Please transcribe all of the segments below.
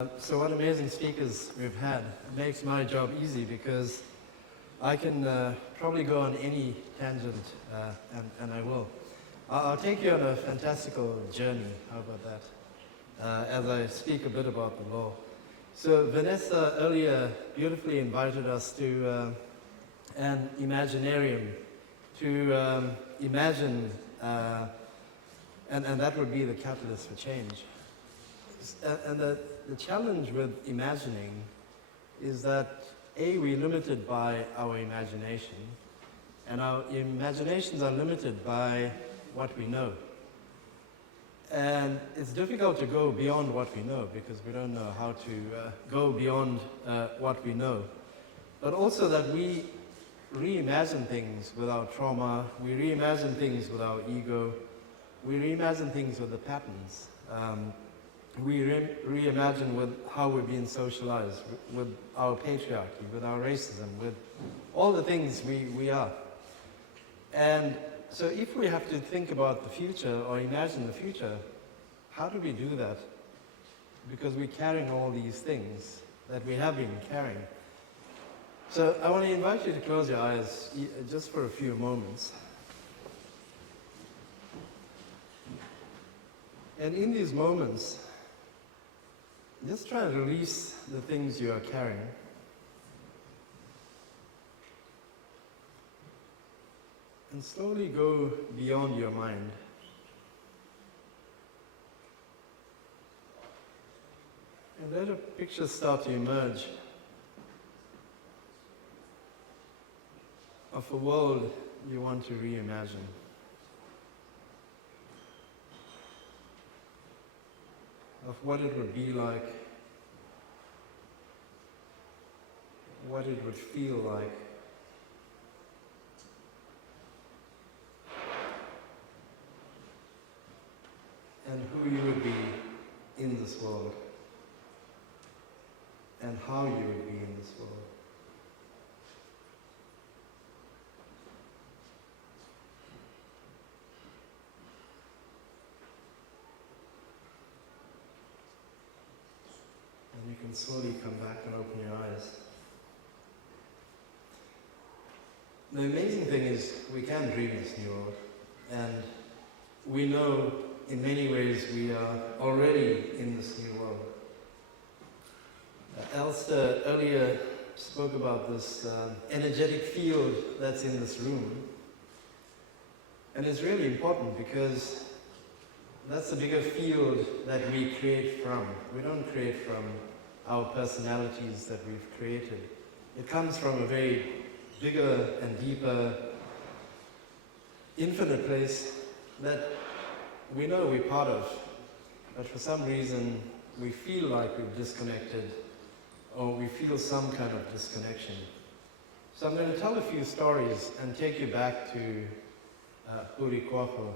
So what amazing speakers we've had. It makes my job easy because I can probably go on any tangent, and I will. I'll take you on a fantastical journey, how about that, as I speak a bit about the law. So Vanessa earlier beautifully invited us to an Imaginarium, to imagine, and that would be the catalyst for change. And the challenge with imagining is that, A, we're limited by our imagination, and our imaginations are limited by what we know. And it's difficult to go beyond what we know because we don't know how to go beyond what we know. But also that we reimagine things with our trauma, we reimagine things with our ego, we reimagine things with the patterns. We reimagine with how we're being socialized, with our patriarchy, with our racism, with all the things we are. And so if we have to think about the future or imagine the future, how do we do that? Because we're carrying all these things that we have been carrying. So I want to invite you to close your eyes just for a few moments. And in these moments, just try and release the things you are carrying. And slowly go beyond your mind. And let a picture start to emerge of a world you want to reimagine. Of what it would be like, what it would feel like. And who you would be in this world, and how you would be in this world. And you can slowly come back and open your eyes. The amazing thing is we can dream this new world, and we know in many ways we are already in this new world. Elster earlier spoke about this energetic field that's in this room, and it's really important because that's the bigger field that we create from. We don't create from our personalities that we've created. It comes from a very bigger and deeper, infinite place that we know we're part of, but for some reason we feel like we've disconnected, or we feel some kind of disconnection. So I'm going to tell a few stories and take you back to Purikwapo,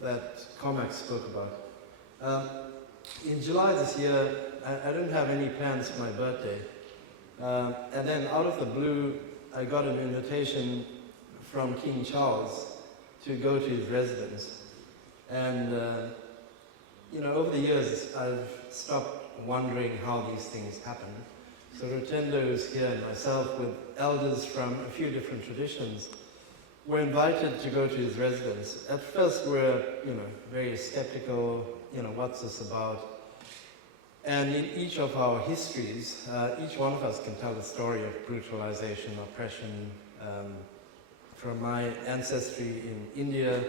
that Cormac spoke about. In July this year, I didn't have any plans for my birthday. And then out of the blue, I got an invitation from King Charles to go to his residence. And, over the years, I've stopped wondering how these things happen. So Rotendo is here, and myself, with elders from a few different traditions, were invited to go to his residence. At first, we're, very skeptical, what's this about? And in each of our histories, each one of us can tell the story of brutalization, oppression, from my ancestry in India,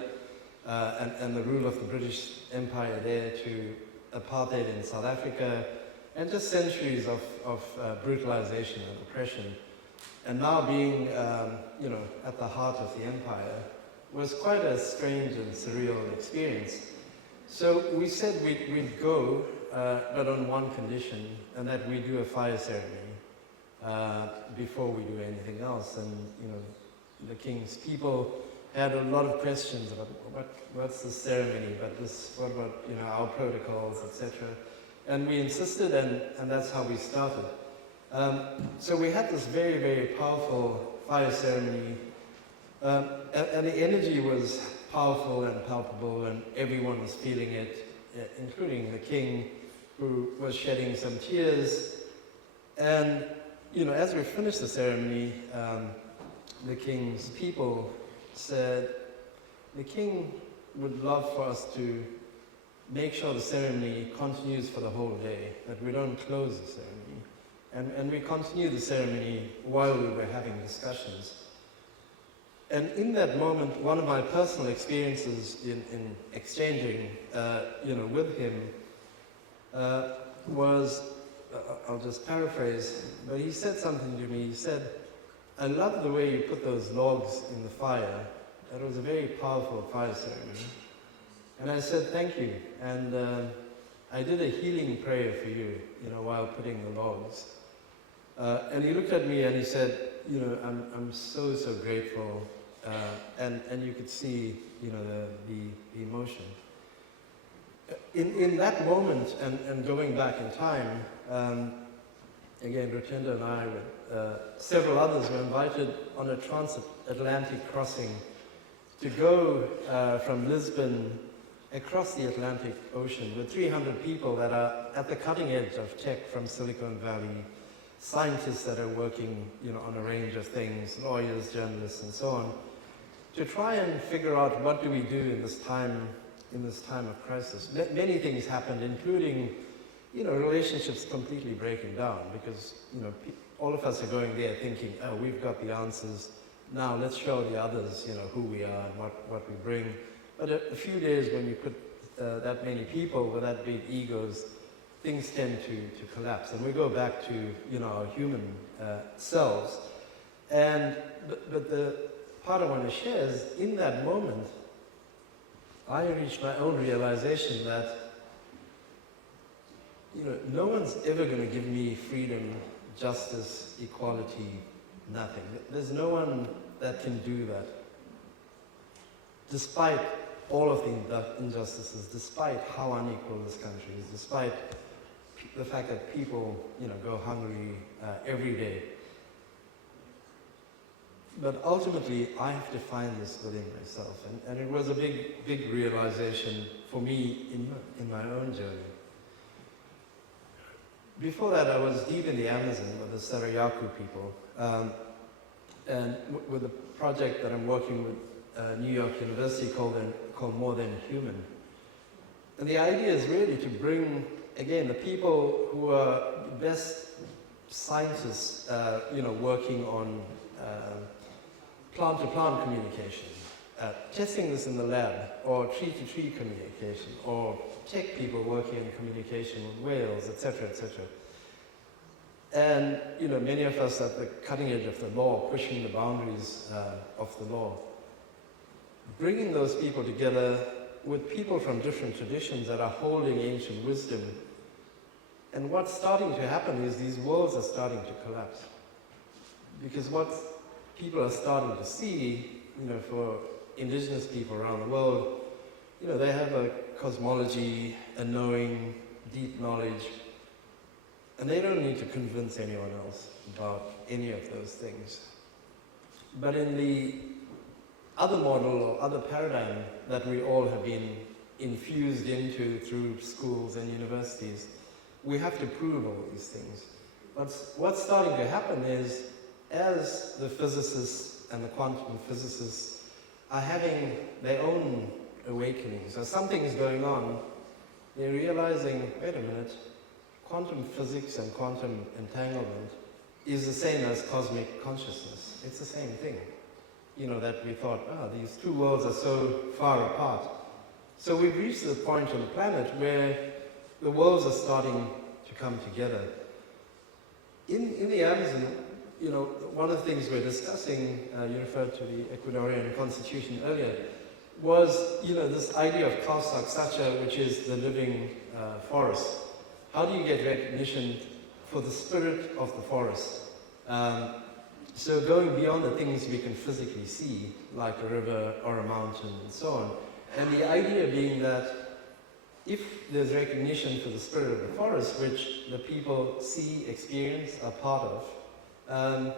and the rule of the British Empire there, to apartheid in South Africa, and just centuries of brutalization and oppression. And now being, at the heart of the empire was quite a strange and surreal experience. So we said we'd go, but on one condition, and that we do a fire ceremony before we do anything else. And, the king's people had a lot of questions about what's the ceremony, but what about our protocols, etc. And we insisted, and that's how we started. So we had this very, very powerful fire ceremony, and the energy was powerful and palpable, and everyone was feeling it, including the king, who was shedding some tears. And, as we finished the ceremony, the king's people said, the king would love for us to make sure the ceremony continues for the whole day, that we don't close the ceremony. And we continued the ceremony while we were having discussions. And in that moment, one of my personal experiences in exchanging, with him was, I'll just paraphrase, but he said something to me. He said, "I love the way you put those logs in the fire. That was a very powerful fire ceremony." And I said, "Thank you." And I did a healing prayer for you, while putting the logs. And he looked at me and he said, I'm so grateful. And you could see, the emotion. In that moment, and going back in time, again, Rutenda and I, with several others, were invited on a transatlantic crossing to go from Lisbon across the Atlantic Ocean with 300 people that are at the cutting edge of tech from Silicon Valley, scientists that are working, on a range of things, lawyers, journalists, and so on, to try and figure out what do we do in this time of crisis. Many things happened, including, relationships completely breaking down, because, all of us are going there thinking, oh, we've got the answers. Now let's show the others, who we are and what we bring. But a few days when you put that many people with that big egos, things tend to collapse. And we go back to, our human selves. But the part I want to share is, in that moment, I reached my own realization that, no one's ever going to give me freedom, justice, equality, nothing. There's no one that can do that. Despite all of the injustices, despite how unequal this country is, despite the fact that people, go hungry every day. But ultimately, I have to find this within myself. And it was a big realization for me in my own journey. Before that, I was deep in the Amazon with the Sarayaku people. And with a project that I'm working with New York University called More Than Human. And the idea is really to bring, again, the people who are the best scientists, working on plant-to-plant communication, testing this in the lab, or tree-to-tree communication, or tech people working in communication with whales, etc., etc. And, many of us at the cutting edge of the law, pushing the boundaries of the law. Bringing those people together with people from different traditions that are holding ancient wisdom. And what's starting to happen is these worlds are starting to collapse. Because what people are starting to see, for indigenous people around the world, they have a cosmology, a knowing, deep knowledge, and they don't need to convince anyone else about any of those things. But in the other model or other paradigm that we all have been infused into through schools and universities, we have to prove all these things. What's starting to happen is, as the physicists and the quantum physicists are having their own awakenings, or something's going on, they're realizing, wait a minute, quantum physics and quantum entanglement is the same as cosmic consciousness. It's the same thing. That we thought, these two worlds are so far apart. So we've reached the point on the planet where the worlds are starting to come together. In the Amazon, one of the things we're discussing, you referred to the Ecuadorian constitution earlier, was, this idea of Kausak Sacha, which is the living forest. How do you get recognition for the spirit of the forest? So going beyond the things we can physically see, like a river or a mountain and so on. And the idea being that if there's recognition for the spirit of the forest, which the people see, experience, are part of,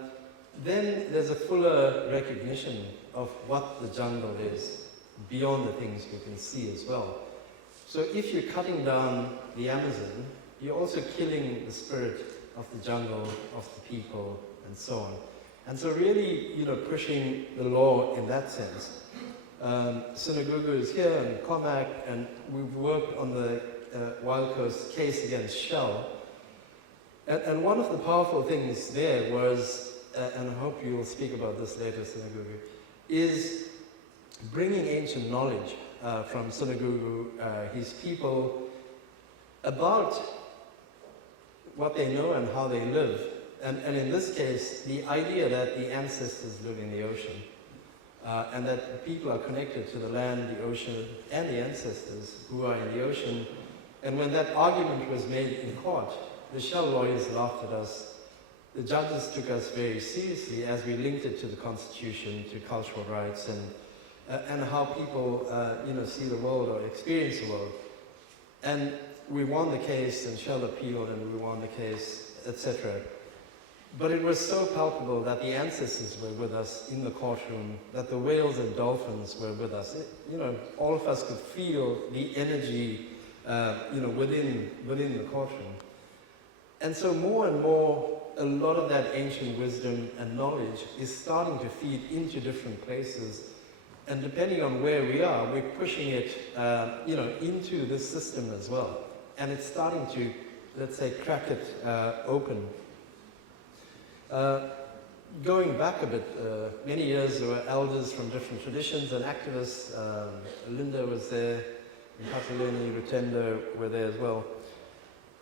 then there's a fuller recognition of what the jungle is, beyond the things we can see as well. So if you're cutting down the Amazon, you're also killing the spirit of the jungle, of the people, and so on. And so really, pushing the law in that sense. Sinagugu is here, and Comac, and we've worked on the Wild Coast case against Shell. And one of the powerful things there was, and I hope you will speak about this later, Sinagugu, is bringing ancient knowledge from Sinagugu, his people, about what they know and how they live. And in this case, the idea that the ancestors live in the ocean, and that the people are connected to the land, the ocean, and the ancestors who are in the ocean. And when that argument was made in court, the Shell lawyers laughed at us. The judges took us very seriously as we linked it to the Constitution, to cultural rights, and how people see the world or experience the world. And we won the case, and Shell appealed, and we won the case, etc. But it was so palpable that the ancestors were with us in the courtroom, that the whales and dolphins were with us. All of us could feel the energy, within the courtroom. And so more and more, a lot of that ancient wisdom and knowledge is starting to feed into different places. And depending on where we are, we're pushing it, into this system as well. And it's starting to, let's say, crack it open. Going back a bit, many years, there were elders from different traditions and activists. Linda was there, and Katalini, Rutendo were there as well.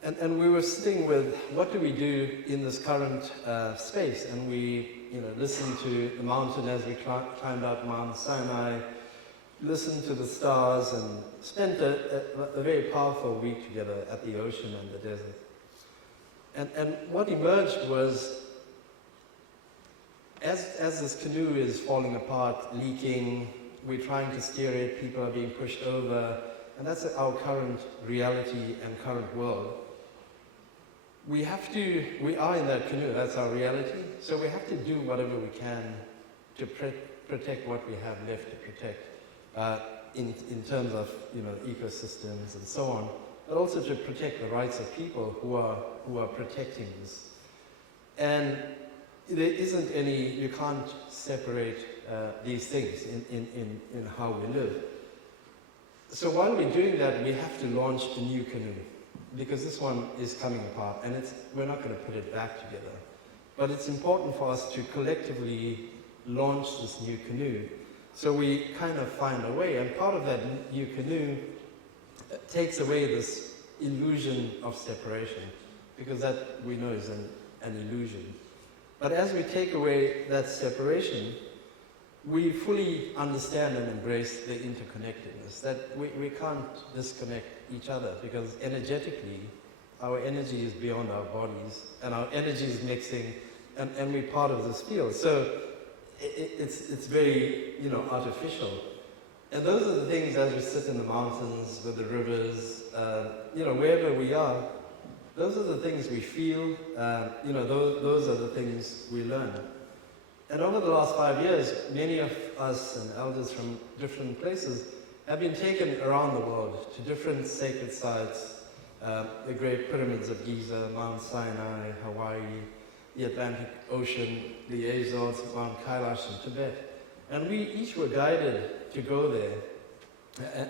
And we were sitting with, what do we do in this current space? And we, listened to the mountain as we climbed up Mount Sinai, listened to the stars, and spent a very powerful week together at the ocean and the desert. And what emerged was, as this canoe is falling apart, leaking, we're trying to steer it, people are being pushed over, and that's our current reality and current world. We are in that canoe, that's our reality, so we have to do whatever we can to protect what we have left to protect, in terms of, ecosystems and so on, but also to protect the rights of people who are protecting this. And there isn't any, you can't separate these things in how we live. So while we're doing that, we have to launch a new canoe, because this one is coming apart, and we're not going to put it back together. But it's important for us to collectively launch this new canoe. So we kind of find a way, and part of that new canoe takes away this illusion of separation, because that we know is an illusion. But as we take away that separation, we fully understand and embrace the interconnectedness, that we can't disconnect each other, because energetically, our energy is beyond our bodies, and our energy is mixing, and we're part of this field. So it's very, artificial. And those are the things, as we sit in the mountains, with the rivers, wherever we are, those are the things we feel, those are the things we learn. And over the last 5 years, many of us and elders from different places have been taken around the world to different sacred sites, the Great Pyramids of Giza, Mount Sinai, Hawaii, the Atlantic Ocean, the Azores, Mount Kailash in Tibet. And we each were guided to go there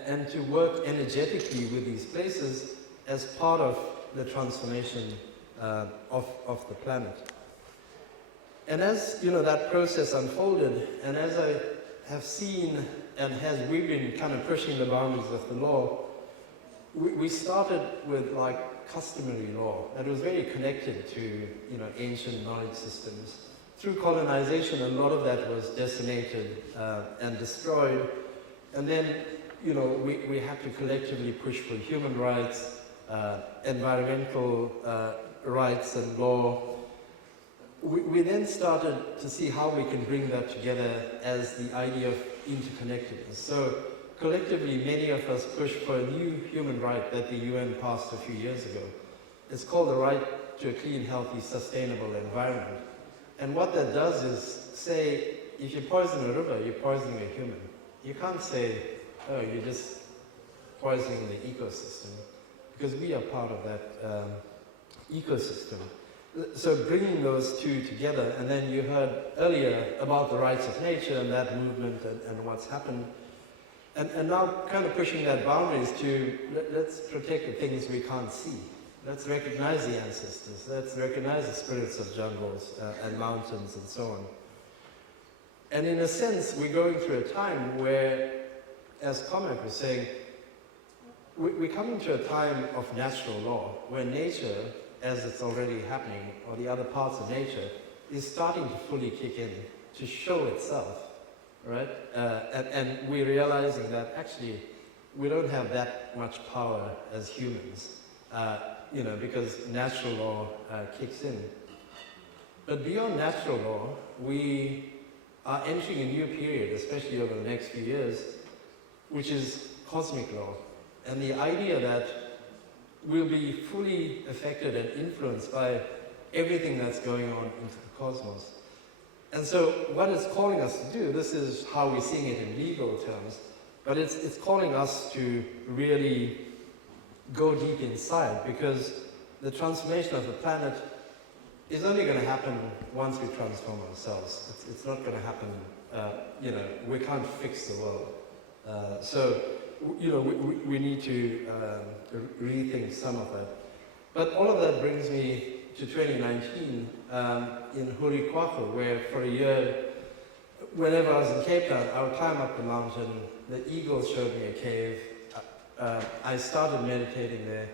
and to work energetically with these places as part of the transformation of the planet. And as that process unfolded, and as I have seen, and as we've been kind of pushing the boundaries of the law, we started with customary law that was very connected to ancient knowledge systems. Through colonization, a lot of that was decimated and destroyed, and then we had to collectively push for human rights, environmental rights and law. We then started to see how we can bring that together as the idea of interconnectedness. So collectively, many of us pushed for a new human right that the UN passed a few years ago. It's called the right to a clean, healthy, sustainable environment. And what that does is say, if you poison a river, you're poisoning a human. You can't say, oh, you're just poisoning the ecosystem, because we are part of that ecosystem. So bringing those two together, and then you heard earlier about the rights of nature and that movement and what's happened. And now kind of pushing that boundaries to let's protect the things we can't see. Let's recognize the ancestors. Let's recognize the spirits of jungles and mountains and so on. And in a sense, we're going through a time where, as Cormac was saying, we're coming to a time of natural law, where nature, as it's already happening, or the other parts of nature, is starting to fully kick in, to show itself. Right? And we're realizing that actually we don't have that much power as humans, because natural law kicks in. But beyond natural law, we are entering a new period, especially over the next few years, which is cosmic law. And the idea that we'll be fully affected and influenced by everything that's going on into the cosmos. And so what it's calling us to do, this is how we're seeing it in legal terms, but it's calling us to really go deep inside, because the transformation of the planet is only going to happen once we transform ourselves. It's not going to happen, we can't fix the world. So we need to rethink some of that. But all of that brings me to 2019 in Hurikwaku, where for a year, whenever I was in Cape Town, I would climb up the mountain, the eagles showed me a cave, I started meditating there,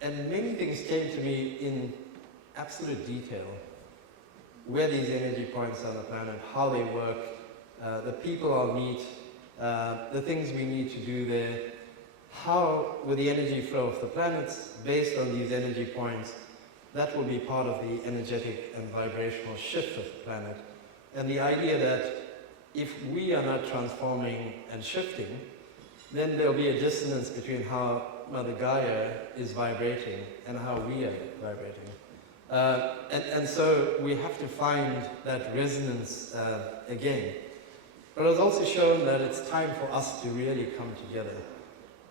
and many things came to me in absolute detail. Where these energy points on the planet, how they work, the people I'll meet, the things we need to do there, how with the energy flow of the planets, based on these energy points, that will be part of the energetic and vibrational shift of the planet. And the idea that if we are not transforming and shifting, then there'll be a dissonance between how Mother Gaia is vibrating and how we are vibrating. And so we have to find that resonance again. But it's also shown that it's time for us to really come together.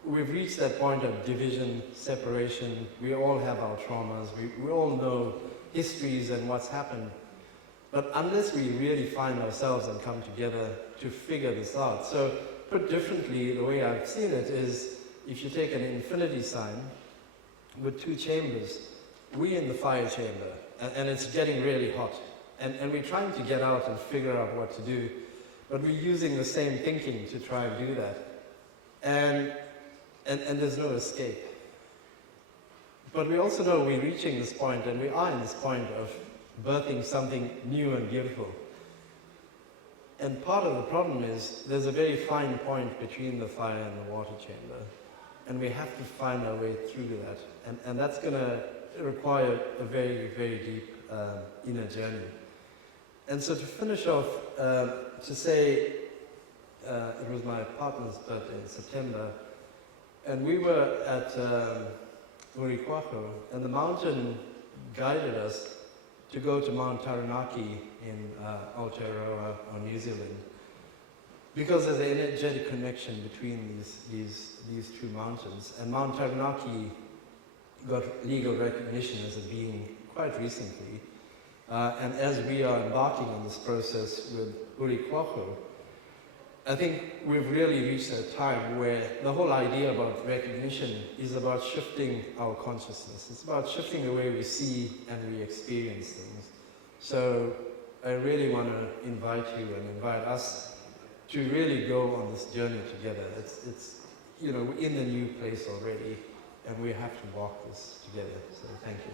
We've reached that point of division, separation. We all have our traumas. We all know histories and what's happened. But unless we really find ourselves and come together to figure this out. So put differently, the way I've seen it is, if you take an infinity sign with two chambers, we're in the fire chamber, and it's getting really hot. And we're trying to get out and figure out what to do. But we're using the same thinking to try and do that. And there's no escape. But we also know we're reaching this point, and we are in this point of birthing something new and beautiful. And part of the problem is there's a very fine point between the fire and the water chamber. And we have to find our way through that. And that's going to require a very, very deep inner journey. And so to finish off, to say, it was my partner's birthday in September, and we were at Urikwaku, and the mountain guided us to go to Mount Taranaki in Aotearoa, or New Zealand, because there's an energetic connection between these two mountains. And Mount Taranaki got legal recognition as a being quite recently. And as we are embarking on this process with Urikwaku, I think we've really reached a time where the whole idea about recognition is about shifting our consciousness. It's about shifting the way we see and we experience things. So I really want to invite you and invite us to really go on this journey together. It's we're in the new place already, and we have to walk this together. So thank you.